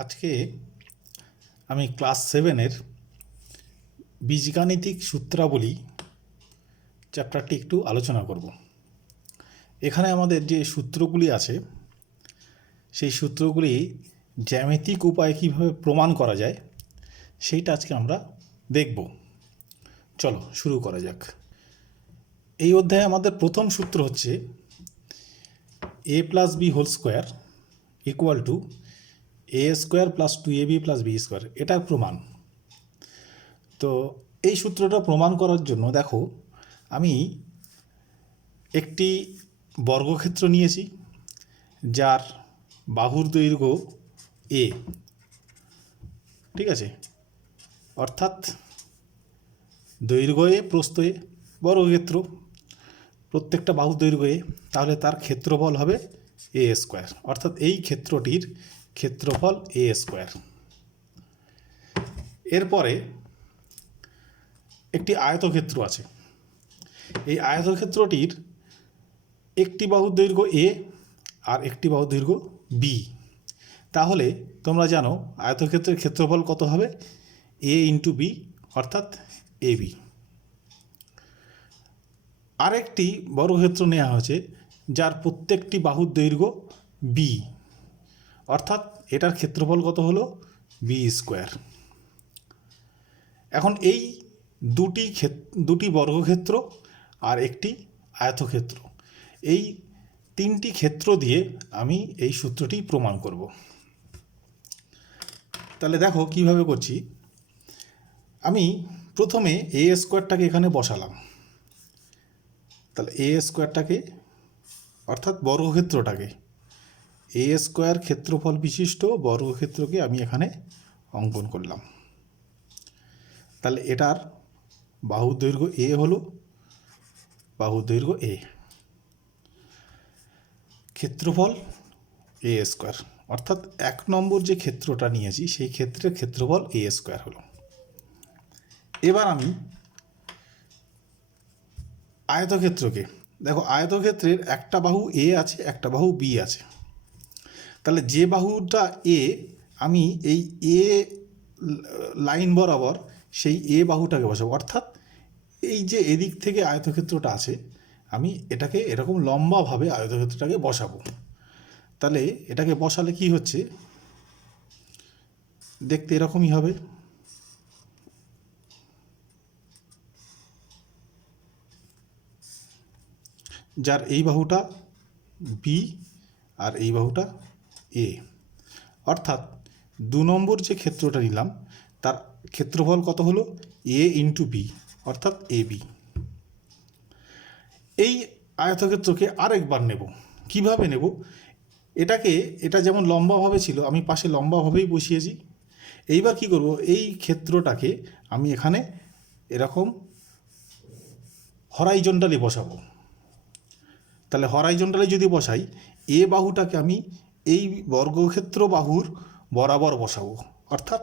আজকে আমি ক্লাস 7-এর বীজগাণিতিক সূত্রাবলী চ্যাপ্টারটি একটু আলোচনা করব। এখানে আমাদের যে সূত্রগুলি আছে সেই সূত্রগুলি জ্যামিতিক উপায়ে কীভাবে প্রমাণ করা যায় সেইটা আজকে আমরা দেখব। চলো শুরু করা যাক। এই অধ্যায়ে আমাদের প্রথম সূত্র হচ্ছে a + b² = a² + 2ab + b²। এটার প্রমাণ। তো এই সূত্রটা প্রমাণ করার জন্য দেখো আমি একটি বর্গক্ষেত্র নিয়েছি যার বাহুর দৈর্ঘ্য a, ঠিক আছে, অর্থাৎ দৈর্ঘ্য a প্রস্থ a, বর্গক্ষেত্র, প্রত্যেকটা বাহুর দৈর্ঘ্য a, তাহলে তার ক্ষেত্রফল হবে a², অর্থাৎ এই ক্ষেত্রটির ক্ষেত্রফল a²। এরপরে একটি আয়তক্ষেত্র আছে। এই আয়তক্ষেত্রটির একটি বাহুর দৈর্ঘ্য a আর একটি বাহুর দৈর্ঘ্য b। তাহলে তোমরা জানো আয়তক্ষেত্রের ক্ষেত্রফল কত হবে? a × b, অর্থাৎ ab। আরেকটি বর্গক্ষেত্র নেওয়া হয়েছে যার প্রত্যেকটি বাহুর দৈর্ঘ্য b, অর্থাৎ এটার ক্ষেত্রফল কত হলো? b²। এখন এই দুটি বর্গক্ষেত্র আর একটি আয়তক্ষেত্র, এই তিনটি ক্ষেত্র দিয়ে আমি এই সূত্রটি প্রমাণ করব। তাহলে দেখো কিভাবে করছি। আমি প্রথমে a²টাকে এখানে বসালাম। তাহলে a²টাকে, অর্থাৎ বর্গক্ষেত্রটাকে, a² ক্ষেত্রফল বিশিষ্ট বর্গক্ষেত্রকে আমি এখানে অঙ্কন করলাম। তাহলে এটার বাহুর দৈর্ঘ্য a হলো, বাহুর দৈর্ঘ্য a, ক্ষেত্রফল a², অর্থাৎ 1 নম্বর যে ক্ষেত্রটা নিয়েছি সেই ক্ষেত্রের ক্ষেত্রফল a² হলো। এবার আমি আয়তক্ষেত্রকে দেখো, আয়তক্ষেত্রের একটা বাহু a আছে, একটা বাহু b আছে। তাহলে যে বাহুটা a, আমি এই a লাইন বরাবর সেই a বাহুটাকে বসাবো, অর্থাৎ এই যে এদিক থেকে আয়তক্ষেত্রটা আছে আমি এটাকে এরকম লম্বাভাবে আয়তক্ষেত্রটাকে বসাবো। তাহলে এটাকে বসালে কি হচ্ছে, দেখতে এরকমই হবে। যার এই বাহুটা b আর এই বাহুটা a, অর্থাৎ 2 নম্বর যে ক্ষেত্রটা নিলাম তার ক্ষেত্রফল কত হলো? a × b, অর্থাৎ ab। এই আয়তক্ষেত্রকে আরেকবার নেব। কিভাবে নেব? এটা যেমন লম্বাভাবে ছিল আমি পাশে লম্বাভাবেই বসিয়েছি। এইবার কি করব, এই ক্ষেত্রটাকে আমি এখানে এরকম হরাইজন্টালি বসাবো। তাহলে হরাইজন্টালি যদি বসাই, এ বাহুটাকে আমি এই বর্গক্ষেত্র বাহুর বরাবর বসাবো, অর্থাৎ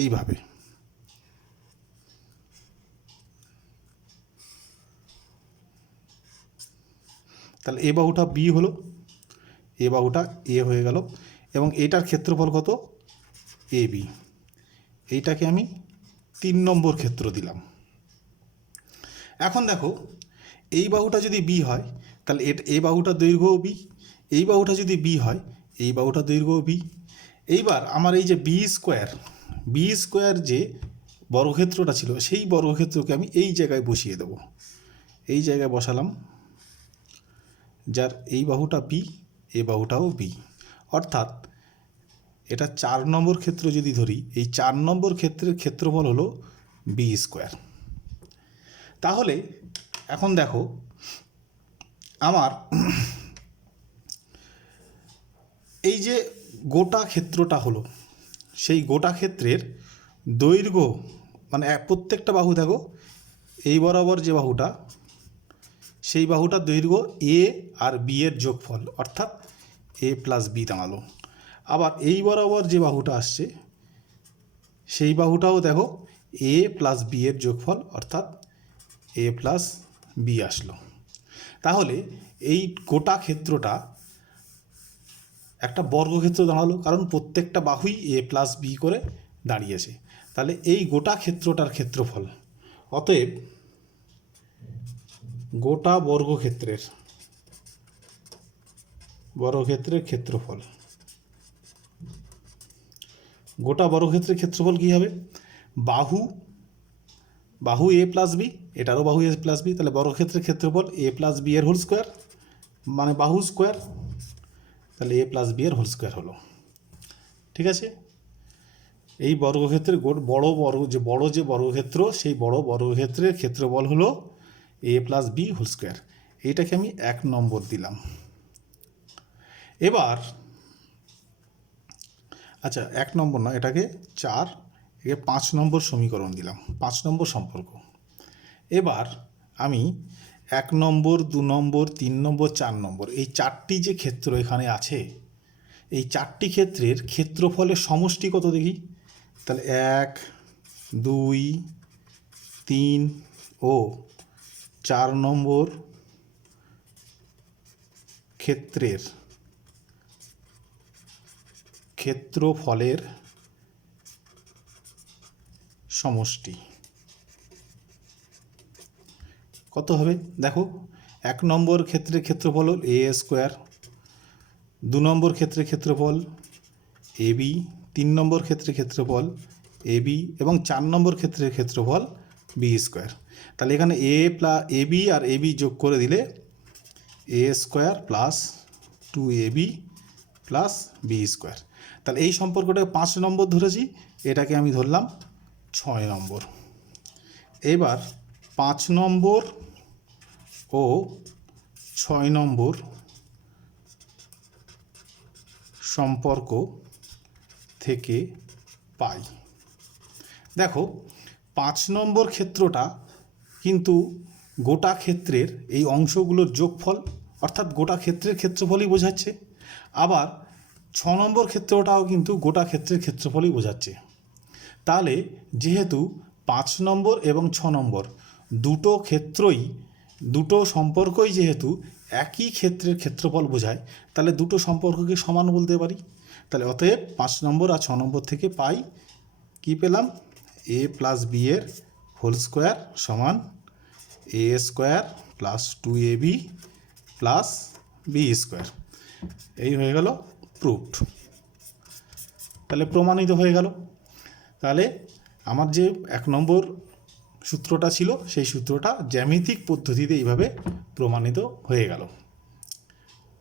এইভাবে। তাহলে এ বাহুটা b হলো, এ বাহুটা a হয়ে গেল, এবং এটার ক্ষেত্রফল কত? ab। এইটাকে আমি 3 নম্বর ক্ষেত্র দিলাম। এখন দেখো এই বাহুটা যদি b হয় তাহলে এই বাহুটার দৈর্ঘ্যও b, এই বাহুটা যদি b হয় এই বাহুটার দৈর্ঘ্যও b। এইবার আমার এই যে b² যে বর্গক্ষেত্রটা ছিল সেই বর্গক্ষেত্রকে আমি এই জায়গায় বসিয়ে দেব। এই জায়গায় বসালাম, যার এই বাহুটা b, এই বাহুটাও b, অর্থাৎ এটা 4 নম্বর ক্ষেত্র যদি ধরি, এই 4 নম্বর ক্ষেত্রের ক্ষেত্রফল হলো b²। তাহলে এখন দেখো আমার এই যে গোটা ক্ষেত্রটা হলো, সেই গোটা ক্ষেত্রের দৈর্ঘ্য, মানে প্রত্যেকটা বাহু দেখো এই বরাবর যে বাহুটা, সেই বাহুটার দৈর্ঘ্য a আর b এর যোগফল, অর্থাৎ a + b দাঁড়ালো। আবার এই বরাবর যে বাহুটা আসছে সেই বাহুটাও দেখো a + b এর যোগফল, অর্থাৎ a + b আসলো। তাহলে এই গোটা ক্ষেত্রটা একটা বর্গক্ষেত্র দাঁড়ালো, কারণ প্রত্যেকটা বাহুই এ প্লাস বি করে দাঁড়িয়েছে। তাহলে এই গোটা ক্ষেত্রটার ক্ষেত্রফল, অতএব গোটা বর্গক্ষেত্রের ক্ষেত্রফল, গোটা বর্গক্ষেত্রের ক্ষেত্রফল কী হবে? বাহু এ প্লাস বি, এটারও বাহু এ প্লাস বি, তাহলে বর্গক্ষেত্রের ক্ষেত্রফল এ প্লাস বি এর হোল স্কোয়ার, মানে বাহু স্কোয়ার, তাহলে এ প্লাস বি এর হোল স্কোয়ার হলো। ঠিক আছে, এই বর্গক্ষেত্রের যে বর্গক্ষেত্র, সেই বড় বর্গক্ষেত্রের ক্ষেত্রফল হলো A plus B whole square. এইটাকে আমি 1 নম্বর দিলাম। এবার আচ্ছা, 1 নম্বর না, এটাকে 4, একে 5 নম্বর সমীকরণ দিলাম, 5 নম্বর সম্পর্ক। এবার আমি 1 নম্বর, 2 নম্বর, 3 নম্বর, 4 নম্বর, এই 4টি যে ক্ষেত্র এখানে আছে, এই 4টি ক্ষেত্রের ক্ষেত্রফলের সমষ্টি কত দেখি। তাহলে 1, 2, 3 ও 4 নম্বর ক্ষেত্রের ক্ষেত্রফলের সমষ্টি কত হবে? দেখো, 1 নম্বর ক্ষেত্রের ক্ষেত্রফল হল এ স্কোয়ার, 2 নম্বর ক্ষেত্রের ক্ষেত্রফল এ বি, 3 নম্বর ক্ষেত্রের ক্ষেত্রফল এ বি এবং 4 নম্বর ক্ষেত্রের ক্ষেত্রফল বি স্কোয়ার। তাহলে এখানে A B R A B যোগ করে দিলে A square plus 2ab plus B square. তাহলে এই সম্পর্কটাকে 5 নম্বর ধরেছি, এটাকে আমি ধরলাম 6 নম্বর। এবার 5 নম্বর ও 6 নম্বর সম্পর্ক থেকে পাই। দেখো, 5 নম্বর ক্ষেত্রটা কিন্তু গোটা ক্ষেত্রের এই অংশগুলোর যোগফল, অর্থাৎ গোটা ক্ষেত্রের ক্ষেত্রফলই বোঝাচ্ছে। আবার 6 নম্বর ক্ষেত্রটাও কিন্তু গোটা ক্ষেত্রের ক্ষেত্রফলই বোঝাচ্ছে। তাহলে যেহেতু 5 নম্বর এবং 6 নম্বর দুটো সম্পর্কই যেহেতু একই ক্ষেত্রের ক্ষেত্রফল বোঝায়, তাহলে দুটো সম্পর্ককে সমান বলতে পারি। তাহলে অতএব 5 নম্বর আর 6 নম্বর থেকে পাই, কি পেলাম? এ প্লাস বি এর হোল স্কোয়ার সমান A square plus 2ab plus B square. এই হয়ে গেল প্রুফড, তাহলে প্রমাণিত হয়ে গেল। তাহলে আমার যে 1 নম্বর সূত্রটা ছিল, সেই সূত্রটা জ্যামিতিক পদ্ধতিতে এইভাবে প্রমাণিত হয়ে গেল।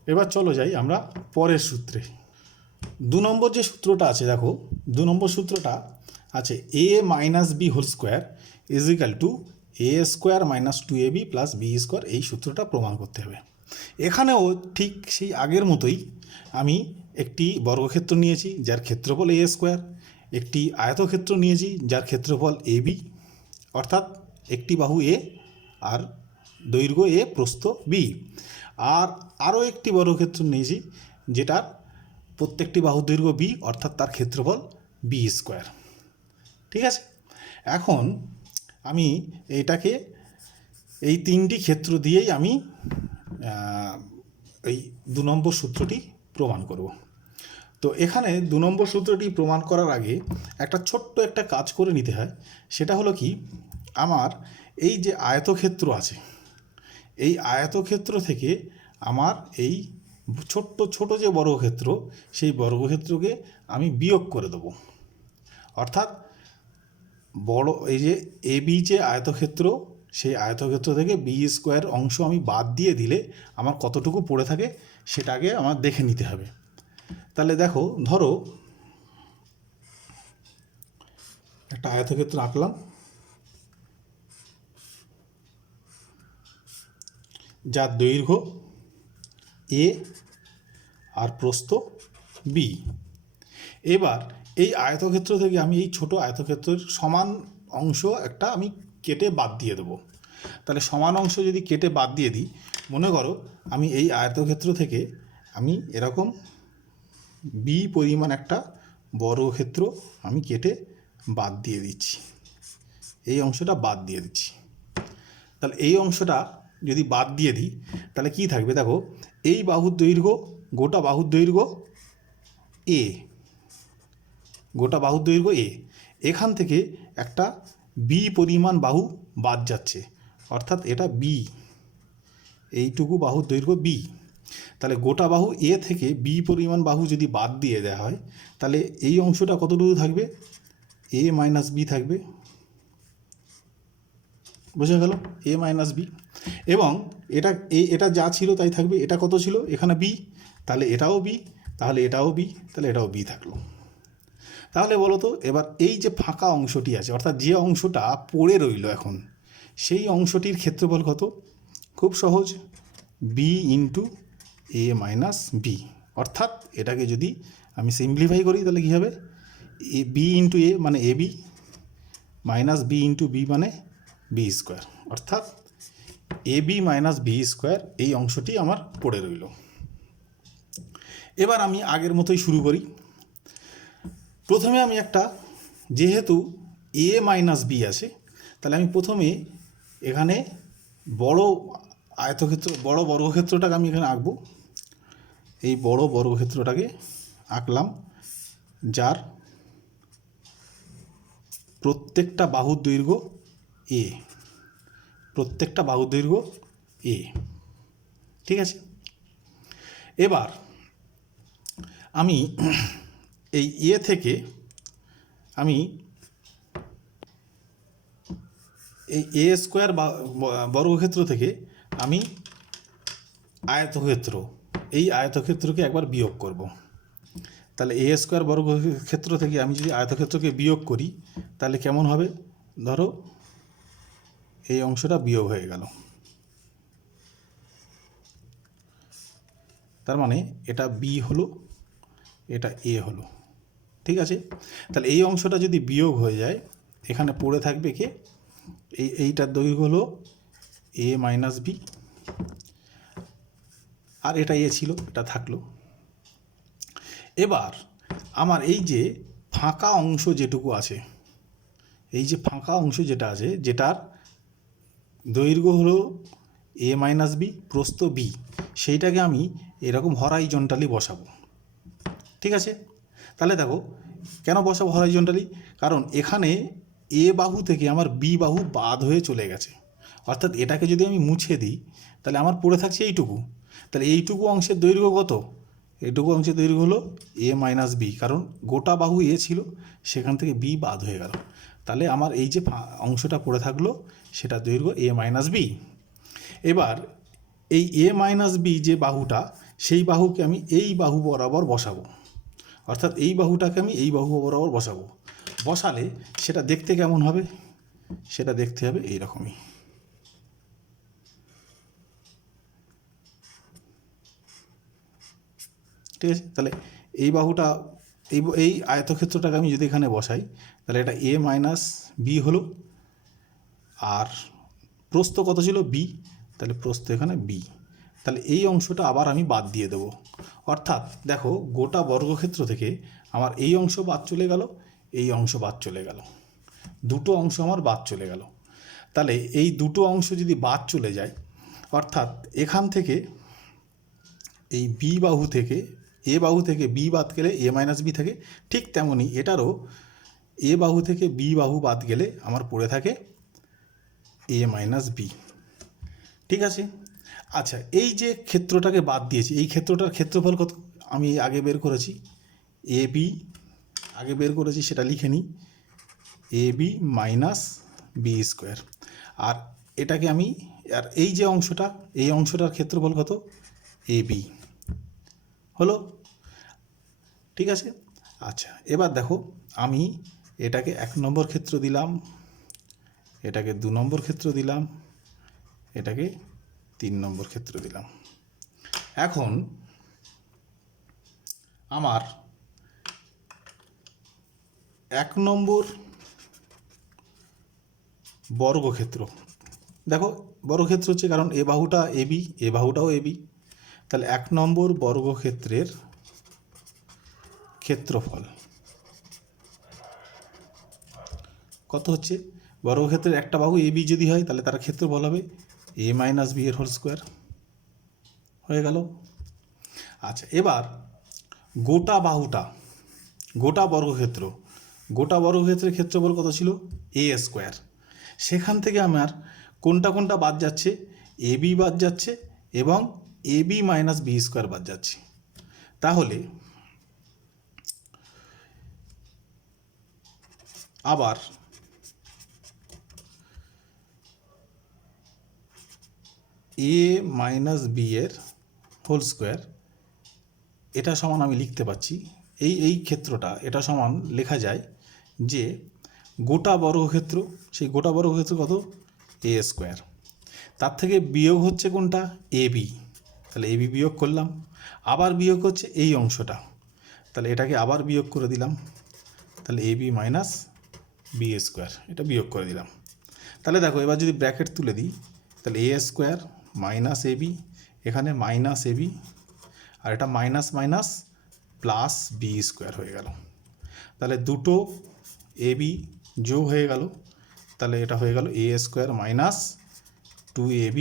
এবার চলো যাই আমরা পরের সূত্রে। 2 নম্বর যে সূত্রটা আছে, দেখো 2 নম্বর সূত্রটা আছে A minus B whole square is equal to A square minus 2ab plus B square. এই সূত্রটা প্রমাণ করতে হবে। এখানেও ঠিক সেই আগের মতোই আমি একটি বর্গক্ষেত্র নিয়েছি যার ক্ষেত্রফল এ স্কোয়ার, একটি আয়তক্ষেত্র নিয়েছি যার ক্ষেত্রফল এ বি, অর্থাৎ একটি বাহু এ আর দৈর্ঘ্য এ, প্রস্থ বি, আর আরও একটি বর্গক্ষেত্র নিয়েছি যেটার প্রত্যেকটি বাহুর দৈর্ঘ্য বি, অর্থাৎ তার ক্ষেত্রফল বি স্কোয়ার। ঠিক আছে, এখন আমি এটাকে এই 3টি ক্ষেত্র দিয়েই আমি এই 2 নম্বর সূত্রটি প্রমাণ করব। তো এখানে 2 নম্বর সূত্রটি প্রমাণ করার আগে একটা ছোট্ট একটা কাজ করে নিতে হয়। সেটা হলো কি, আমার এই যে আয়তক্ষেত্র আছে, এই আয়তক্ষেত্র থেকে আমার এই ছোট যে বর্গক্ষেত্র, সেই বর্গক্ষেত্রকে আমি বিয়োগ করে দেবো। অর্থাৎ বড় এই যে এ বি যে আয়তক্ষেত্র, সেই আয়তক্ষেত্র থেকে বি স্কোয়ার অংশ আমি বাদ দিয়ে দিলে আমার কতটুকু পড়ে থাকে সেটাকে আমার দেখে নিতে হবে। তাহলে দেখো, ধরো একটা আয়তক্ষেত্র আঁকলাম, যার দৈর্ঘ্য এ আর প্রস্থ বি। এবার এই আয়তক্ষেত্র থেকে আমি এই ছোট আয়তক্ষেত্রের সমান অংশ একটা আমি কেটে বাদ দিয়ে দেবো। তাহলে সমান অংশ যদি কেটে বাদ দিয়ে দিই, মনে করো আমি এই আয়তক্ষেত্র থেকে আমি এরকম বি পরিমাণ একটা বর্গক্ষেত্র আমি কেটে বাদ দিয়ে দিচ্ছি, এই অংশটা বাদ দিয়ে দিচ্ছি। তাহলে এই অংশটা যদি বাদ দিয়ে দিই, তাহলে কি থাকবে? দেখো, এই বাহুর দৈর্ঘ্য, গোটা বাহুর দৈর্ঘ্য এ, গোটা বাহুর দৈর্ঘ্য এ, এখান থেকে একটা বি পরিমাণ বাহু বাদ যাচ্ছে, অর্থাৎ এটা বি, এইটুকু বাহুর দৈর্ঘ্য বি। তাহলে গোটা বাহু এ থেকে বি পরিমাণ বাহু যদি বাদ দিয়ে দেওয়া হয়, তাহলে এই অংশটা কতটুকু থাকবে, এ মাইনাস বি থাকবে, বোঝা গেল, এ মাইনাস বি। এবং এটা যা ছিল তাই থাকবে, এটা কত ছিল এখানে বি, তাহলে এটাও বি, তাহলে এটাও বি, তাহলে এটাও বি থাকলো। তাহলে বলো তো এবার এই যে ফাঁকা অংশটি আছে, অর্থাৎ যে অংশটা পড়ে রইল এখন, সেই অংশটির ক্ষেত্রফল কত? খুব সহজ, বি ইন্টু এ মাইনাস বি। অর্থাৎ এটাকে যদি আমি সিম্পলিফাই করি তাহলে কী হবে, এ বি ইন্টু এ মানে A B, minus B into B মানে বি স্কোয়ার, অর্থাৎ A B minus B square, এই অংশটি আমার পড়ে রইল। এবার আমি আগের মতোই শুরু করি। প্রথমে আমি একটা, যেহেতু এ মাইনাস বি আছে, তাহলে আমি প্রথমে এখানে বড় আয়তক্ষেত্র, বড় বর্গক্ষেত্রটাকে আমি এখানে আঁকবো। এই বড় বর্গক্ষেত্রটাকে আঁকলাম, যার প্রত্যেকটা বাহুর দৈর্ঘ্য এ, প্রত্যেকটা বাহুর দৈর্ঘ্য এ, ঠিক আছে। এবার আমি এই এ থেকে আমি এই এ স্কোয়ার বর্গক্ষেত্র থেকে আমি আয়তক্ষেত্র, এই আয়তক্ষেত্রকে একবার বিয়োগ করব। তাহলে এ স্কোয়ার বর্গক্ষেত্র থেকে আমি যদি আয়তক্ষেত্রকে বিয়োগ করি তাহলে কেমন হবে, ধরো এই অংশটা বিয়োগ হয়ে গেল, তার মানে এটা বি হলো, এটা এ হলো, ঠিক আছে। তাহলে এই অংশটা যদি বিয়োগ হয়ে যায়, এখানে পড়ে থাকবে কে, এইটার দৈর্ঘ্য হলো এ মাইনাস বি, আর এটা এ ছিল, এটা থাকলো। এবার আমার এই যে ফাঁকা অংশ যেটুকু আছে, এই যে ফাঁকা অংশ যেটা আছে, যেটার দৈর্ঘ্য হলো এ মাইনাস বি, প্রস্থ বি, সেইটাকে আমি এরকম হরাইজন্টালি বসাবো, ঠিক আছে। তাহলে দেখো কেন বসাবো হরাইজন্টালি, কারণ এখানে এ বাহু থেকে আমার বি বাহু বাদ হয়ে চলে গেছে, অর্থাৎ এটাকে যদি আমি মুছে দিই তাহলে আমার পড়ে থাকছে এইটুকু। তাহলে এইটুকু অংশের দৈর্ঘ্য কত, এইটুকু অংশের দৈর্ঘ্য হলো এ মাইনাস বি, কারণ গোটা বাহু এ ছিল, সেখান থেকে বি বাদ হয়ে গেল। তাহলে আমার এই যে অংশটা পড়ে থাকলো সেটা দৈর্ঘ্য এ মাইনাস বি। এবার এই এ মাইনাস বি যে বাহুটা, সেই বাহুকে আমি এই বাহু বরাবর বসাবো, অর্থাৎ এই বাহুটাকে আমি এই বাহু বরাবর বসাবো। বসালে সেটা দেখতে কেমন হবে, সেটা দেখতে হবে এইরকমই, ঠিক আছে। তাহলে এই বাহুটা, এই আয়তক্ষেত্রটাকে আমি যদি এখানে বসাই তাহলে এটা এ মাইনাস বি হলো, আর প্রস্থ কত ছিল বি, তাহলে প্রস্থ এখানে বি। তাহলে এই অংশটা আবার আমি বাদ দিয়ে দেবো, অর্থাৎ দেখো গোটা বর্গক্ষেত্র থেকে আমার এই অংশ বাদ চলে গেল, এই অংশ বাদ চলে গেল, দুটো অংশ আমার বাদ চলে গেল। তাহলে এই দুটো অংশ যদি বাদ চলে যায়, অর্থাৎ এখান থেকে এই বি বাহু থেকে, এ বাহু থেকে বি বাদ গেলে এ মাইনাস বি থাকে, ঠিক তেমনই এটারও এ বাহু থেকে বি বাহু বাদ গেলে আমার পড়ে থাকে এ মাইনাস বি, ঠিক আছে। আচ্ছা, এই যে ক্ষেত্রটাকে বাদ দিয়েছি, এই ক্ষেত্রটার ক্ষেত্রফল কত আমি আগে বের করেছি, এ বি আগে বের করেছি, সেটা লিখে নিই, এ বি মাইনাস বি স্কোয়ার। আর এটাকে আমি, আর এই যে অংশটা, এই অংশটার ক্ষেত্রফল কত, এ বি হলো, ঠিক আছে। আচ্ছা, এবার দেখো আমি এটাকে 1 নম্বর ক্ষেত্র দিলাম, এটাকে 2 নম্বর ক্ষেত্র দিলাম, এটাকে 3 নম্বর ক্ষেত্র দিলাম। এখন আমার 1 নম্বর বর্গক্ষেত্র, দেখো বর্গক্ষেত্র হচ্ছে কারণ এ বাহুটা A B, A বাহুটাও A B, তাহলে 1 নম্বর বর্গক্ষেত্রের ক্ষেত্রফল কত হচ্ছে, বর্গক্ষেত্রের একটা বাহু এ বি যদি হয় তাহলে তার ক্ষেত্রফল হবে এ মাইনাস বি এর হোল স্কোয়ার, হয়ে গেল। আচ্ছা, এবার গোটা বাহুটা, গোটা বর্গক্ষেত্রের ক্ষেত্রফল কত ছিল? এ স্কোয়ার। সেখান থেকে আমার কোনটা কোনটা বাদ যাচ্ছে? এ বি বাদ যাচ্ছে এবং এ বি মাইনাস বি স্কোয়ার বাদ যাচ্ছে। তাহলে আবার এ মাইনাস বি এর হোল স্কোয়ার, এটা সমান আমি লিখতে পাচ্ছি, এই ক্ষেত্রটা এটা সমান লেখা যায় যে গোটা বর্গক্ষেত্র, সেই গোটা বর্গক্ষেত্র কত? এ স্কোয়ার। তার থেকে বিয়োগ হচ্ছে কোনটা? A B. তাহলে এ বি বিয়োগ করলাম, আবার বিয়োগ হচ্ছে এই অংশটা, তাহলে এটাকে আবার বিয়োগ করে দিলাম, তাহলে এ বি মাইনাস বি স্কোয়ার, এটা বিয়োগ করে দিলাম। তাহলে দেখো এবার যদি ব্র্যাকেট তুলে দিই, তাহলে a square minus a b, এখানে মাইনাস এ বি, আর এটা minus minus plus B square হয়ে গেল। তাহলে দুটো এ বি যোগ হয়ে গেল, তাহলে এটা হয়ে গেল A square minus 2ab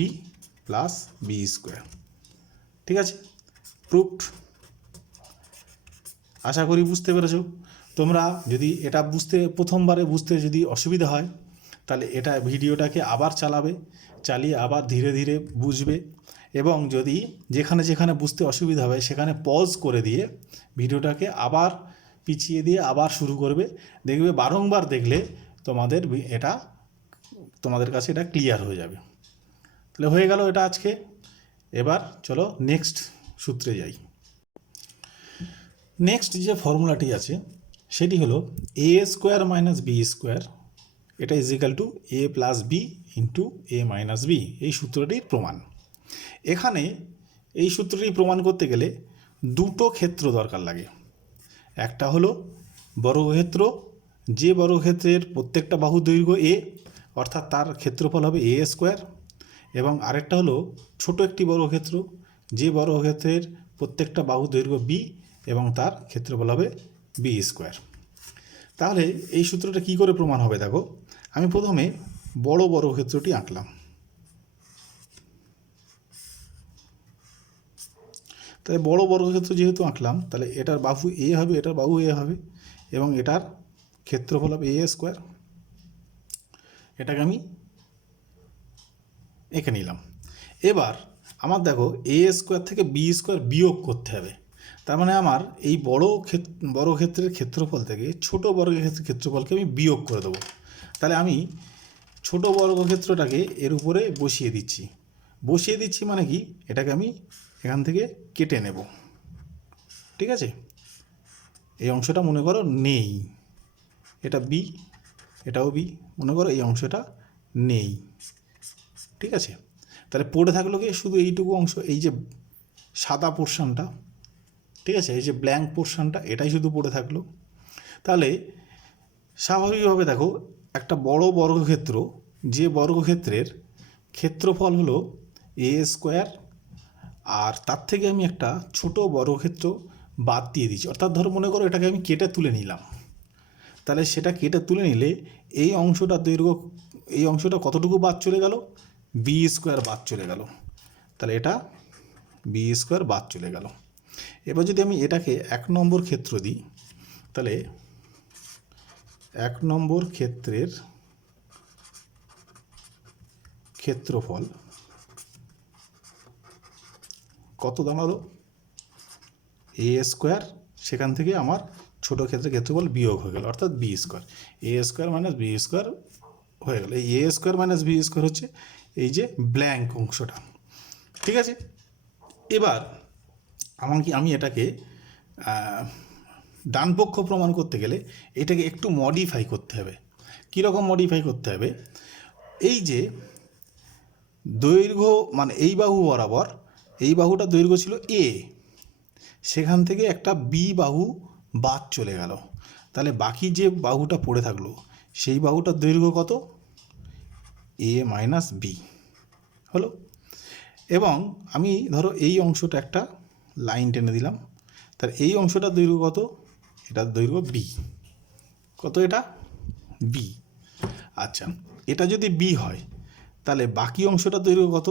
plus B square. ঠিক আছে, প্রুফড। আশা করি বুঝতে পেরেছো। তোমরা যদি এটা প্রথমবারে বুঝতে যদি অসুবিধা হয়, তাহলে এটা ভিডিওটাকে আবার চালিয়ে আবার ধীরে ধীরে বুঝবে, এবং যদি যেখানে যেখানে বুঝতে অসুবিধা হবে সেখানে পজ করে দিয়ে ভিডিওটাকে আবার পিছিয়ে দিয়ে আবার শুরু করবে। দেখবে বারংবার দেখলে তোমাদের কাছে এটা ক্লিয়ার হয়ে যাবে। তাহলে হয়ে গেল এটা আজকে। এবার চলো নেক্সট সূত্রে যাই। নেক্সট যে ফর্মুলাটি আছে সেটি হলো এ স্কোয়ার মাইনাস বি স্কোয়ার, এটা is equal to A plus B into A minus b, এই সূত্রটির প্রমাণ। এখানে এই সূত্রটি প্রমাণ করতে গেলে দুটো ক্ষেত্র দরকার লাগে। একটা হলো বর্গক্ষেত্র, যে বর্গক্ষেত্রের প্রত্যেকটা বাহু দৈর্ঘ্য এ, অর্থাৎ তার ক্ষেত্রফল হবে এ স্কোয়ার, এবং আরেকটা হলো ছোট একটি বর্গক্ষেত্র, যে বর্গক্ষেত্রের প্রত্যেকটা বাহু দৈর্ঘ্য বি এবং তার ক্ষেত্রফল হবে বি স্কোয়ার। তাহলে এই সূত্রটা কি করে প্রমাণ হবে? দেখো, আমি প্রথমে বড় বর্গক্ষেত্রটি আঁকলাম। তাহলে বড় বর্গক্ষেত্র যেহেতু আঁকলাম, তাহলে এটার বাহু এ হবে, এটার বাহু এ হবে, এবং এটার ক্ষেত্রফল হবে এ স্কোয়ার। এটাকে আমি এঁকে নিলাম। এবার আমার দেখো এ স্কোয়ার থেকে বি স্কোয়ার বিয়োগ করতে হবে। তার মানে আমার এই বর্গক্ষেত্রের ক্ষেত্রফল থেকে ছোট বর্গক্ষেত্রের ক্ষেত্রফলকে আমি বিয়োগ করে দেবো। তাহলে আমি ছোট বর্গক্ষেত্রটাকে এর উপরে বসিয়ে দিচ্ছি মানে কি, এটাকে আমি এখান থেকে কেটে নেব। ঠিক আছে, এই অংশটা মনে করো নেই, এটা বি, এটাও বি, মনে করো এই অংশটা নেই। ঠিক আছে, তাহলে পড়ে থাকলো কি শুধু এইটুকু অংশ, এই যে সাদা পোর্শনটা, ঠিক আছে, এই যে ব্ল্যাঙ্ক পোর্শনটা, এটাই শুধু পড়ে থাকলো। তাহলে স্বাভাবিকভাবে দেখো একটা বড় বর্গক্ষেত্র, যে বর্গক্ষেত্রের ক্ষেত্রফল হলো এ স্কোয়ার, আর তার থেকে আমি একটা ছোট বর্গক্ষেত্র বাদ দিয়ে দিচ্ছি, অর্থাৎ ধরো মনে করো এটাকে আমি কেটে তুলে নিলাম। তাহলে সেটা কেটে তুলে নিলে এই অংশটা কতটুকু বাদ চলে গেল? বি স্কোয়ার বাদ চলে গেল। তাহলে এটা বি স্কোয়ার বাদ চলে গেল। এবার যদি আমি এটাকে 1 নম্বর ক্ষেত্র দিই, তাহলে 1 নম্বর ক্ষেত্রের ক্ষেত্রফল কত দাঁড়ালো? এ স্কোয়ার, সেখান থেকে আমার ছোট ক্ষেত্রের ক্ষেত্রফল বিয়োগ হয়ে গেল, অর্থাৎ বি স্কোয়ার। এ স্কোয়ার মাইনাস বি স্কোয়ার হয়ে গেল। এই এ স্কোয়ার মাইনাস বি স্কোয়ার হচ্ছে এই যে ব্ল্যাঙ্ক অংশটা। ঠিক আছে, এবার আমি এটাকে ডান পক্ষ প্রমাণ করতে গেলে এটাকে একটু মডিফাই করতে হবে। কীরকম মডিফাই করতে হবে? এই যে দৈর্ঘ্য, মানে এই বাহু বরাবর, এই বাহুটার দৈর্ঘ্য ছিল এ, সেখান থেকে একটা বি বাহু বাদ চলে গেল। তাহলে বাকি যে বাহুটা পড়ে থাকলো সেই বাহুটার দৈর্ঘ্য কত? এ মাইনাস বি হলো। এবং আমি ধরো এই অংশটা একটা লাইন টেনে দিলাম, তাহলে এই অংশটার দৈর্ঘ্য কত? এটার দৈর্ঘ্য বি। কত এটা? বি। আচ্ছা, এটা যদি বি হয় তাহলে বাকি অংশটার দৈর্ঘ্য কত?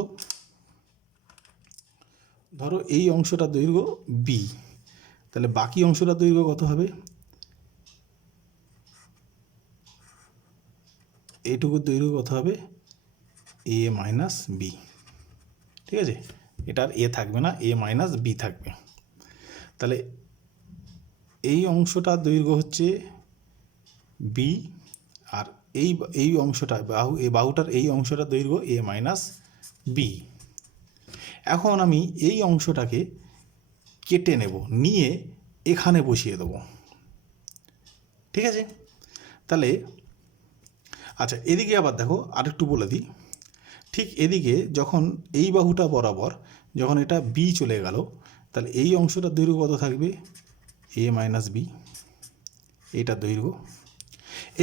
ধরো এই অংশটার দৈর্ঘ্য বি, তাহলে বাকি অংশটার দৈর্ঘ্য কত হবে? এইটুকুর দৈর্ঘ্য কত হবে? এ মাইনাস বি। ঠিক আছে, এটার এ থাকবে না, এ মাইনাস বি থাকবে। তাহলে এই অংশটার দৈর্ঘ্য হচ্ছে বি, আর এই অংশটা এই বাহুটার এই অংশটার দৈর্ঘ্য এ মাইনাস বি। এখন আমি এই অংশটাকে কেটে নেব, নিয়ে এখানে বসিয়ে দেবো। ঠিক আছে, তাহলে আচ্ছা এদিকে আবার দেখো আরেকটু বলে দিই। ঠিক এদিকে যখন এই বাহুটা বরাবর যখন এটা বি চলে গেল, তাহলে এই অংশটার দৈর্ঘ্য কত থাকবে? এ মাইনাস বি, এইটার দৈর্ঘ্য।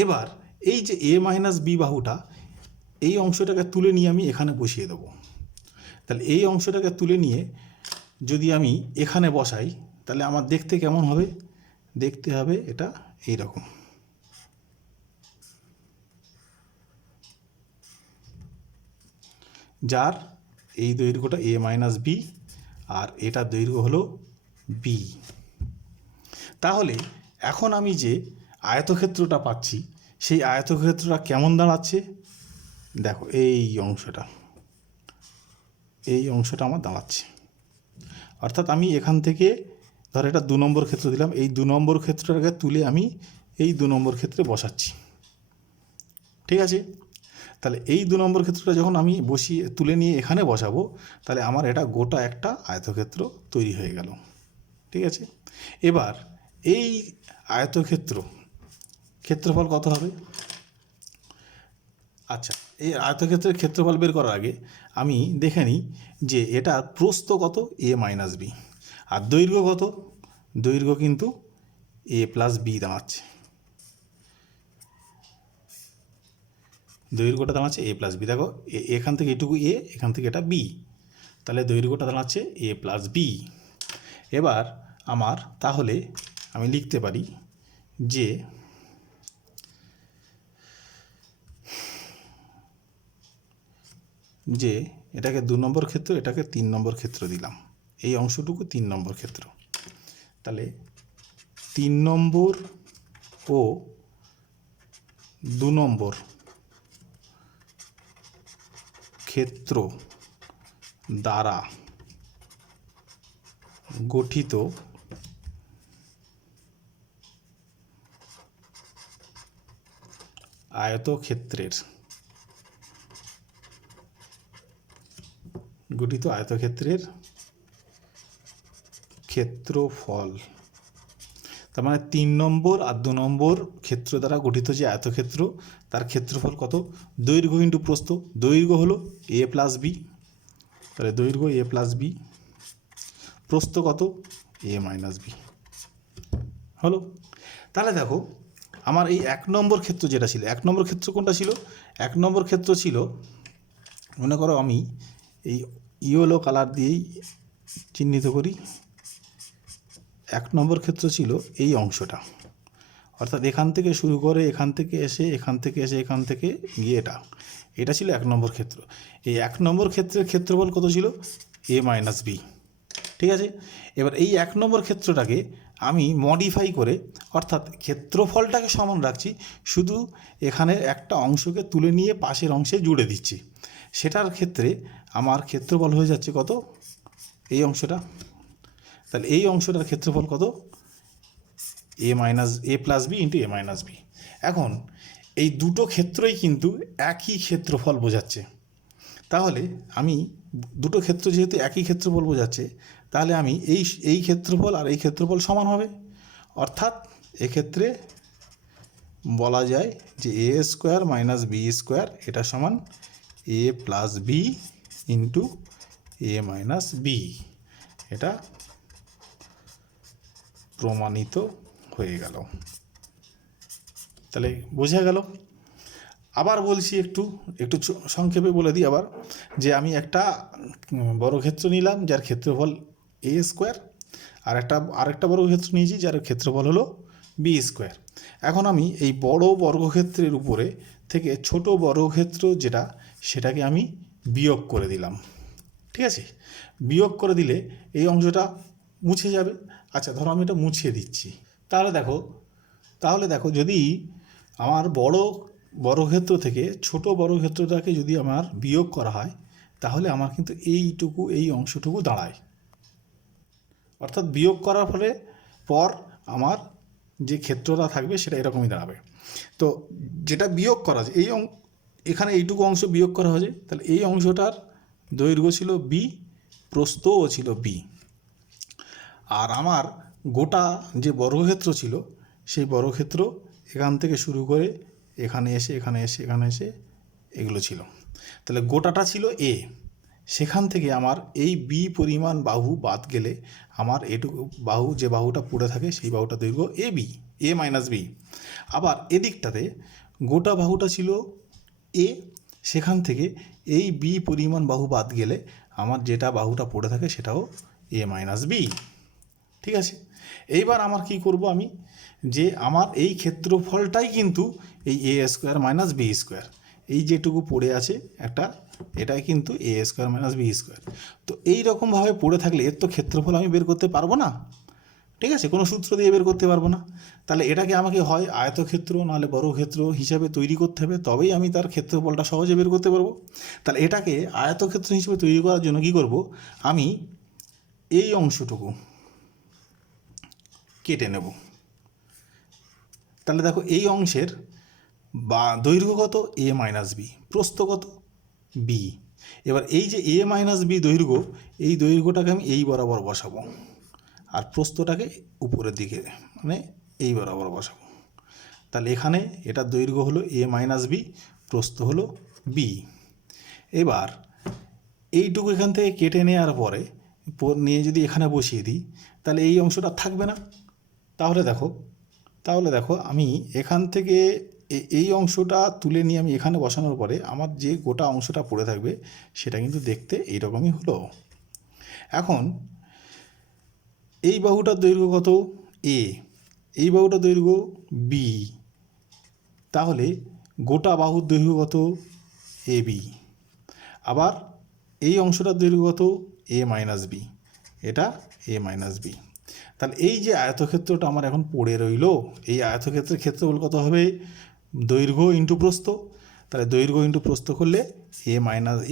এবার এই যে এ মাইনাস বি বাহুটা, এই অংশটাকে তুলে নিয়ে আমি এখানে বসিয়ে দেবো। তাহলে এই অংশটাকে তুলে নিয়ে যদি আমি এখানে বসাই, তাহলে আমার দেখতে কেমন হবে? দেখতে হবে এটা এইরকম। যার এই দৈর্ঘ্যটা এ মাইনাস বি, আর এটার দৈর্ঘ্য হলো বি। তাহলে এখন আমি যে আয়তক্ষেত্রটা পাচ্ছি, সেই আয়তক্ষেত্রটা কেমন দাঁড়াচ্ছে? দেখো এই অংশটা আমার দাঁড়াচ্ছে। অর্থাৎ আমি এখান থেকে ধর এটা 2 নম্বর ক্ষেত্র দিলাম, এই 2 নম্বর ক্ষেত্রটাকে তুলে আমি এই 2 নম্বর ক্ষেত্রে বসাচ্ছি। ঠিক আছে, তাহলে এই 2 নম্বর ক্ষেত্রটা যখন আমি তুলে নিয়ে এখানে বসাবো, তাহলে আমার এটা গোটা একটা আয়তক্ষেত্র তৈরি হয়ে গেল। ঠিক আছে, এবার এই ক্ষেত্রফল কত হবে? আচ্ছা, এই আয়তক্ষেত্রের ক্ষেত্রফল বের করার আগে আমি দেখে নিই যে এটা প্রস্থ কত? এ মাইনাস বি। আর দৈর্ঘ্য কত? দৈর্ঘ্য কিন্তু এ প্লাস বি দাঁড়াচ্ছে। দৈর্ঘ্যটা দাঁড়াচ্ছে এ প্লাস বি। দেখো এখান থেকে এটুকু এ, এখান থেকে এটা বি, তাহলে দৈর্ঘ্যটা দাঁড়াচ্ছে এ প্লাস বি। এবার আমার তাহলে আমি লিখতে পারি যে এটাকে 2 নম্বর ক্ষেত্র, এটাকে 3 নম্বর ক্ষেত্র দিলাম, এই অংশটুকু 3 নম্বর ক্ষেত্র। তাহলে 3 নম্বর ও 2 নম্বর ক্ষেত্র দ্বারা গঠিত আয়তক্ষেত্রের ক্ষেত্রফল, তার মানে 3 নম্বর আর 2 নম্বর ক্ষেত্র দ্বারা গঠিত যে আয়তক্ষেত্র, তার ক্ষেত্রফল কত? দৈর্ঘ্য ইন্টু প্রস্থ। দৈর্ঘ্য হলো এ প্লাস বি, তাহলে দৈর্ঘ্য এ প্লাস বি, প্রস্থ কত? এ মাইনাস বি। হলো। তাহলে দেখো আমার এই 1 নম্বর ক্ষেত্র যেটা ছিল, 1 নম্বর ক্ষেত্র কোনটা ছিল? 1 নম্বর ক্ষেত্র ছিল, মনে করো আমি এই ইয়েলো কালার দিয়েই চিহ্নিত করি। 1 নম্বর ক্ষেত্র ছিল এই অংশটা, অর্থাৎ এখান থেকে শুরু করে এখান থেকে এসে এখান থেকে গিয়ে এটা ছিল 1 নম্বর ক্ষেত্র। এই 1 নম্বর ক্ষেত্রের ক্ষেত্রফল কত ছিল? এ মাইনাস বি। ঠিক আছে, এবার এই 1 নম্বর ক্ষেত্রটাকে আমি মডিফাই করে, অর্থাৎ ক্ষেত্রফলটাকে সমান রাখছি, শুধু এখানে একটা অংশকে তুলে নিয়ে পাশের অংশে জুড়ে দিচ্ছি। সেটার ক্ষেত্রে আমার ক্ষেত্রফল হয়ে যাচ্ছে কত? এই অংশটা। তাহলে এই অংশটার ক্ষেত্রফল কত? এ প্লাস বি ইন্টু এ মাইনাস বি। এখন এই দুটো ক্ষেত্রই কিন্তু একই ক্ষেত্রফল বোঝাচ্ছে। তাহলে আমি দুটো ক্ষেত্র যেহেতু একই ক্ষেত্রফল বোঝাচ্ছে, তাহলে আমি এই ক্ষেত্রফল আর এই ক্ষেত্রফল সমান হবে। অর্থাৎ এক্ষেত্রে বলা যায় যে A square minus B square এটা সমান এ প্লাস বি ইন্টু এ মাইনাস বি। এটা প্রমাণিত হয়ে গেল। তাহলে বোঝা গেল। আবার বলছি, একটু সংক্ষেপে বলে দিই আবার, যে আমি একটা বর্গক্ষেত্র নিলাম যার ক্ষেত্রফল এ স্কোয়ার, আরেকটা বর্গক্ষেত্র নিয়েছি যার ক্ষেত্রফল হলো বি স্কোয়ার। এখন আমি এই বড় বর্গক্ষেত্রের উপরে থেকে ছোট বর্গক্ষেত্র সেটাকে আমি বিয়োগ করে দিলাম। ঠিক আছে, বিয়োগ করে দিলে এই অংশটা মুছে যাবে, আচ্ছা ধরো আমি এটা মুছিয়ে দিচ্ছি। তাহলে দেখো যদি আমার বর্গক্ষেত্র থেকে ছোট বর্গক্ষেত্রটাকে যদি আমার বিয়োগ করা হয়, তাহলে আমার কিন্তু এই অংশটুকু দাঁড়ায়। অর্থাৎ বিয়োগ করার ফলে পর আমার যে ক্ষেত্রটা থাকবে সেটা এরকমই দাঁড়াবে। তো যেটা বিয়োগ করা যায় এখানে এইটুকু অংশ বিয়োগ করা হয়েছে, তাহলে এই অংশটার দৈর্ঘ্য ছিল বি, প্রস্থও ছিল বি। আর আমার গোটা যে বর্গক্ষেত্র ছিল সেই বর্গক্ষেত্র এখান থেকে শুরু করে এখানে এসে এগুলো ছিল। তাহলে গোটাটা ছিল এ, সেখান থেকে আমার এই বি পরিমাণ বাহু বাদ গেলে আমার এটুকু যে বাহুটা পড়ে থাকে সেই বাহুটা দৈর্ঘ্য এ মাইনাস বি। আবার এদিকটাতে গোটা বাহুটা ছিল এ, সেখান থেকে এই বি পরিমাণ বাহু বাদ গেলে আমার যেটা বাহুটা পড়ে থাকে সেটাও এ মাইনাস বি। ঠিক আছে, এইবার আমার কি করব আমি, যে আমার এই ক্ষেত্রফলটাই কিন্তু এই এ স্কোয়ার মাইনাস বি স্কোয়ার, এই যেটুকু পড়ে আছে এটাই কিন্তু এ স্কোয়ার মাইনাস বি স্কোয়ার। তো এই রকমভাবে পড়ে থাকলে এর তো ক্ষেত্রফল আমি বের করতে পারবো না। ঠিক আছে, কোনো সূত্র দিয়ে বের করতে পারবো না। তাহলে এটাকে আমাকে হয় আয়তক্ষেত্র নাহলে বর্গক্ষেত্র হিসাবে তৈরি করতে হবে, তবেই আমি তার ক্ষেত্রফলটা সহজে বের করতে পারবো। তাহলে এটাকে আয়তক্ষেত্র হিসেবে তৈরি করার জন্য কি করব, আমি এই অংশটুকু কেটে নেব। তাহলে দেখো এই অংশের দৈর্ঘ্য কত, এ মাইনাস বি, প্রস্থ কত, বি। এবার এই যে এ মাইনাস বি দৈর্ঘ্য, এই দৈর্ঘ্যটাকে আমি এই বরাবর বসাবো, আর প্রস্থটাকে উপরের দিকে মানে এই বরাবর বসাবো। তাহলে এখানে এটার দৈর্ঘ্য হলো এ মাইনাস বি, প্রস্থ হলো বি। এবার এইটুকু এখান থেকে কেটে নেওয়ার পরে নিয়ে যদি এখানে বসিয়ে দিই, তাহলে এই অংশটা থাকবে না। তাহলে দেখো আমি এখান থেকে এই অংশটা তুলে নিয়ে আমি এখানে বসানোর পরে আমার যে গোটা অংশটা পড়ে থাকবে সেটা কিন্তু দেখতে এইরকমই হলো। এখন এই বাহুটার দৈর্ঘ্য কত, এ, এই বাহুটার দৈর্ঘ্য বি, তাহলে গোটা বাহুর দৈর্ঘ্য কত, এ বি। আবার এই অংশটার দৈর্ঘ্য কত, এ মাইনাস বি, এটা এ মাইনাস বি। তাহলে এই যে আয়তক্ষেত্রটা আমার এখন পড়ে রইল, এই আয়তক্ষেত্রের ক্ষেত্রফল কত হবে, দৈর্ঘ্য ইন্টু প্রস্থ। তাহলে দৈর্ঘ্য ইন্টু প্রস্থ করলে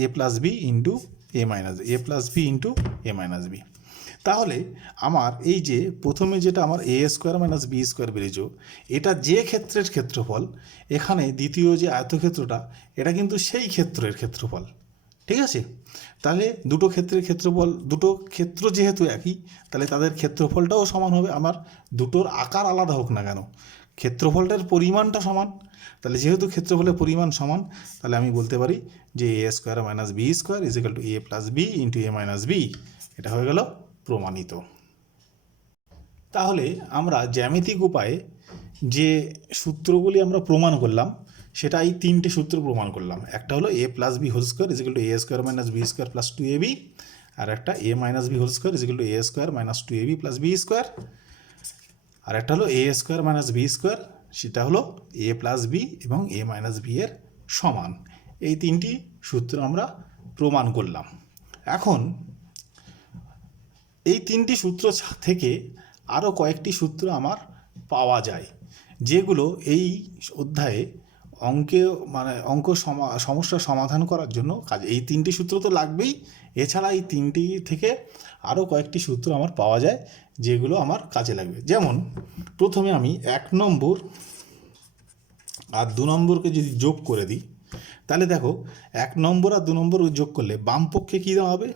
এ প্লাস বি ইন্টু এ মাইনাস এ প্লাস বি ইন্টু এ মাইনাস বি। তাহলে আমার এই যে প্রথমে যেটা আমার এ স্কোয়ার মাইনাস বি স্কোয়ার বেরিয়েছে, এটা যে ক্ষেত্রের ক্ষেত্রফল, এখানে দ্বিতীয় যে আয়তক্ষেত্রটা এটা কিন্তু সেই ক্ষেত্রের ক্ষেত্রফল। ঠিক আছে, তাহলে দুটো ক্ষেত্রের ক্ষেত্রফল, দুটো ক্ষেত্র যেহেতু একই, তাহলে তাদের ক্ষেত্রফলটাও সমান হবে। আমার দুটোর আকার আলাদা হোক না কেন, ক্ষেত্রফলটার পরিমাণটা সমান। তাহলে যেহেতু ক্ষেত্রফলের পরিমাণ সমান, তাহলে আমি বলতে পারি যে A square minus B square is equal to A plus B into A minus B. এটা হয়ে গেল প্রমাণিত। তাহলে আমরা জ্যামিতিক উপায়ে যে সূত্রগুলি আমরা প্রমাণ করলাম সেটা এই তিনটে সূত্র প্রমাণ করলাম। একটা হলো A plus B whole square is equal to A square minus B square plus two A B, আর একটা A minus B whole square is equal to A square minus two A B plus B square, আর একটা হলো এ square minus B square, সেটা হলো A plus B এবং এ minus B এর সমান। এই তিনটি সূত্র আমরা প্রমাণ করলাম। এখন এই তিনটি সূত্র থেকে আরও কয়েকটি সূত্র আমার পাওয়া যায়, যেগুলো এই অধ্যায়ে সমস্যা সমাধান করার জন্য এই তিনটি সূত্র তো লাগবেই, এছাড়া এই তিনটি থেকে আরও কয়েকটি সূত্র আমার পাওয়া যায় যেগুলো আমার কাজে লাগবে। যেমন প্রথমে আমি 1 নম্বর আর 2 নম্বরকে যদি যোগ করে দিই, তাহলে দেখো 1 নম্বর আর 2 নম্বর যোগ করলে বাম পক্ষে কী দাঁড়াবে,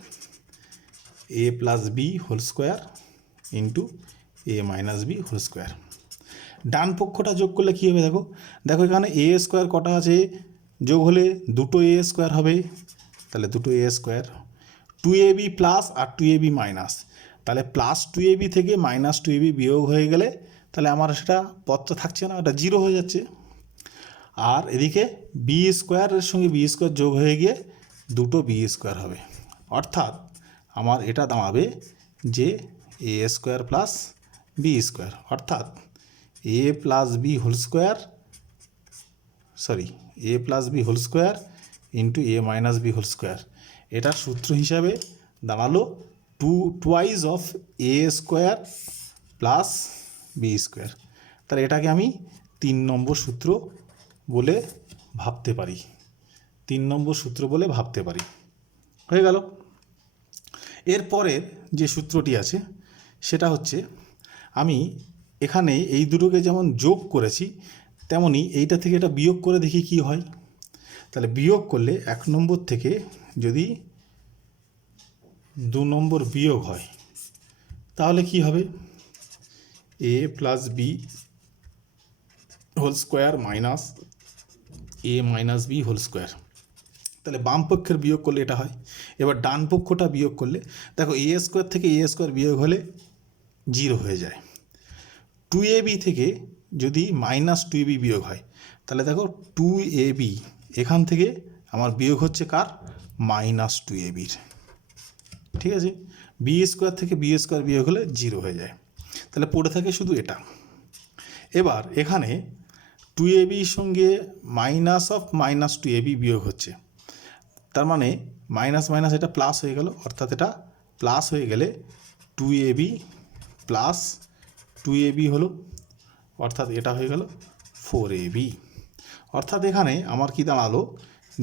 A plus B whole square into A minus B whole square. ডান পক্ষটা যোগ করলে কী হবে, দেখো এখানে এ স্কোয়ার কটা আছে, যোগ হলে দুটো এ স্কোয়ার হবে, তাহলে দুটো এ square, two A B plus R two A B minus, তাহলে প্লাস টু এ বি থেকে মাইনাস টু এ বি বিয়োগ হয়ে গেলে তাহলে আমার সেটা পদটা থাকছে না, এটা জিরো হয়ে যাচ্ছে। আর এদিকে বি স্কোয়ারের সঙ্গে বি স্কোয়ার যোগ হয়ে গিয়ে দুটো বি স্কোয়ার হবে, অর্থাৎ আমার এটা দাঁড়াবে যে A square plus B square, অর্থাৎ A plus B whole square into A minus B whole square. এটার সূত্র হিসাবে দাঁড়ালো twice of A square plus B square. তাহলে এটাকে আমি 3 নম্বর সূত্র বলে ভাবতে পারি, 3 নম্বর সূত্র বলে ভাবতে পারি। হয়ে গেল। এরপরের যে সূত্রটি আছে সেটা হচ্ছে, আমি এখানে এই দুটোকে যেমন যোগ করেছি তেমনি এইটা থেকে এটা বিয়োগ করে দেখি কি হয়। তাহলে বিয়োগ করলে 1 নম্বর থেকে যদি 2 নম্বর বিয়োগ হয় তাহলে কি হবে, A plus B whole square minus A minus B whole square. তাহলে বাম পক্ষের বিয়োগ করলে এটা হয়। এবার ডান পক্ষটা বিয়োগ করলে দেখো এ স্কোয়ার থেকে এ স্কোয়ার বিয়োগ হলে 0 হয়ে যায়। 2ab থেকে যদি মাইনাস 2ab বিয়োগ হয় তাহলে দেখো 2ab এখান থেকে আমার বিয়োগ হচ্ছে কার, মাইনাস 2ab-র। ঠিক আছে, বি স্কোয়ার থেকে বি স্কোয়ার বিয়োগ হলে 0 হয়ে যায়। তাহলে পড়ে থাকে শুধু এটা। এবার এখানে 2ab-র সঙ্গে মাইনাস অফ মাইনাস 2ab বিয়োগ হচ্ছে, তার মানে মাইনাস মাইনাস এটা প্লাস হয়ে গেল, অর্থাৎ এটা প্লাস হয়ে গেলে 2ab প্লাস 2ab হলো, অর্থাৎ এটা হয়ে গেল 4ab। অর্থাৎ এখানে আমার কি দাঁড়ালো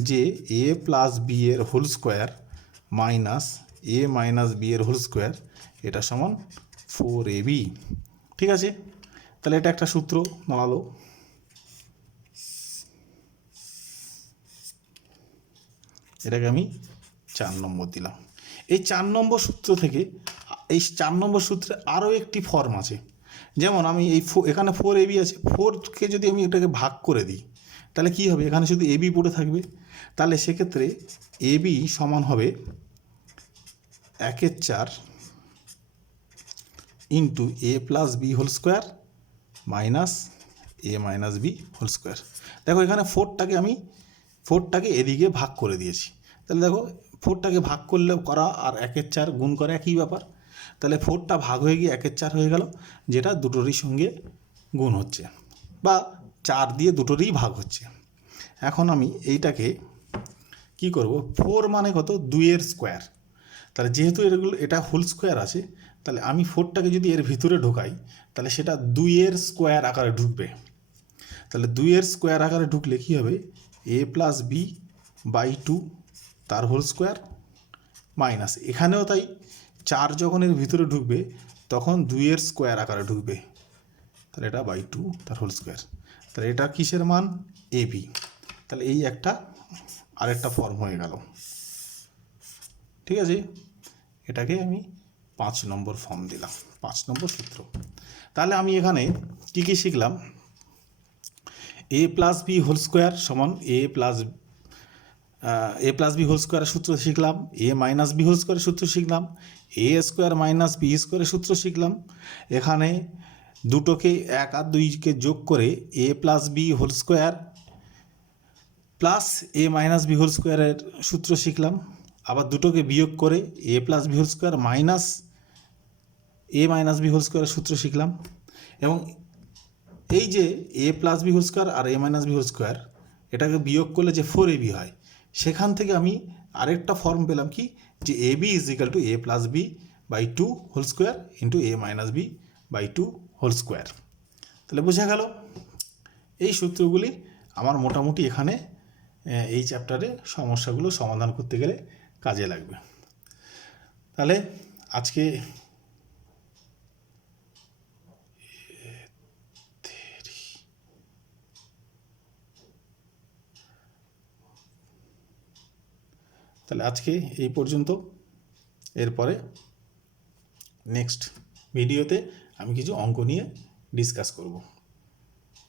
যে এ প্লাস বি এর whole square minus A minus B এর হোল স্কোয়ার এটা সমান 4ab। ঠিক আছে, তাহলে এটা একটা সূত্র দাঁড়ালো। এটাকে আমি 4 নম্বর দিলাম। এই 4 নম্বর সূত্র থেকে, এই 4 নম্বর সূত্রে আরও একটি ফর্ম আছে। যেমন আমি এই এখানে 4ab আছে, 4কে যদি আমি এটাকে ভাগ করে দিই তাহলে কি হবে, এখানে শুধু ab পড়ে থাকবে। তাহলে সেক্ষেত্রে ab সমান হবে 1/4 into A plus B whole square minus A minus B whole square. দেখো এখানে 4টাকে এদিকে ভাগ করে দিয়েছি। তাহলে দেখো 4টাকে ভাগ করলে করা আর 1/4 গুণ করা একই ব্যাপার। তাহলে 4টা ভাগ হয়ে গিয়ে 1/4 হয়ে গেল, যেটা দুটোরই সঙ্গে গুণ হচ্ছে বা 4 দিয়ে দুটোরই ভাগ হচ্ছে। এখন আমি এইটাকে কি করব, 4 মানে কত, 2-এর স্কোয়ার। তাহলে যেহেতু এটা হোল স্কোয়ার আছে, তাহলে আমি 4টাকে যদি এর ভিতরে ঢোকাই তাহলে সেটা 2-এর স্কোয়ার আকারে ঢুকবে। তাহলে 2-এর স্কোয়ার আকারে ঢুকলে কী হবে, এ প্লাস বি বাই 2 তার হোল স্কোয়ার মাইনাস, এখানেও তাই 4 যখন এর ভিতরে ঢুকবে তখন 2-এর স্কোয়ার আকারে ঢুকবে, তাহলে এটা বাই 2 তার হোল স্কোয়ার। তাহলে এটা কিসের মান, ab। তাহলে এই একটা আরেকটা ফর্ম হয়ে গেল। ঠিক আছে, এটাকে আমি 5 নম্বর ফর্ম দিলাম, 5 নম্বর সূত্র। তাহলে আমি এখানে কী কী শিখলাম, এ প্লাস বি হোল স্কোয়ার সমান এ প্লাস বি হোল স্কোয়ারের সূত্র শিখলাম, এ মাইনাস বি হোল স্কোয়ারের সূত্র শিখলাম, এ স্কোয়ার মাইনাস বি স্কোয়ারের সূত্র শিখলাম। এখানে দুটোকে 1 আর 2কে যোগ করে A plus B whole square plus A minus B whole স্কোয়ারের সূত্র শিখলাম। আবার দুটোকে বিয়োগ করে A plus B whole square minus A minus B whole স্কোয়ারের সূত্র শিখলাম। এবং এই যে A plus B whole square আর A minus B whole square এটাকে বিয়োগ করলে যে 4ab হয়, সেখান থেকে আমি আরেকটা ফর্ম পেলাম কি, যে ab is equal to A plus b by 2 whole square into A minus b by 2 whole square. তাহলে বোঝা গেল, এই সূত্রগুলি আমার মোটামুটি এখানে এই চ্যাপ্টারে সমস্যাগুলো সমাধান করতে গেলে কাজে লাগবে। তাহলে আজকে এই পর্যন্ত। এরপরে নেক্সট ভিডিওতে আমি কিছু অঙ্ক নিয়ে ডিসকাস করব।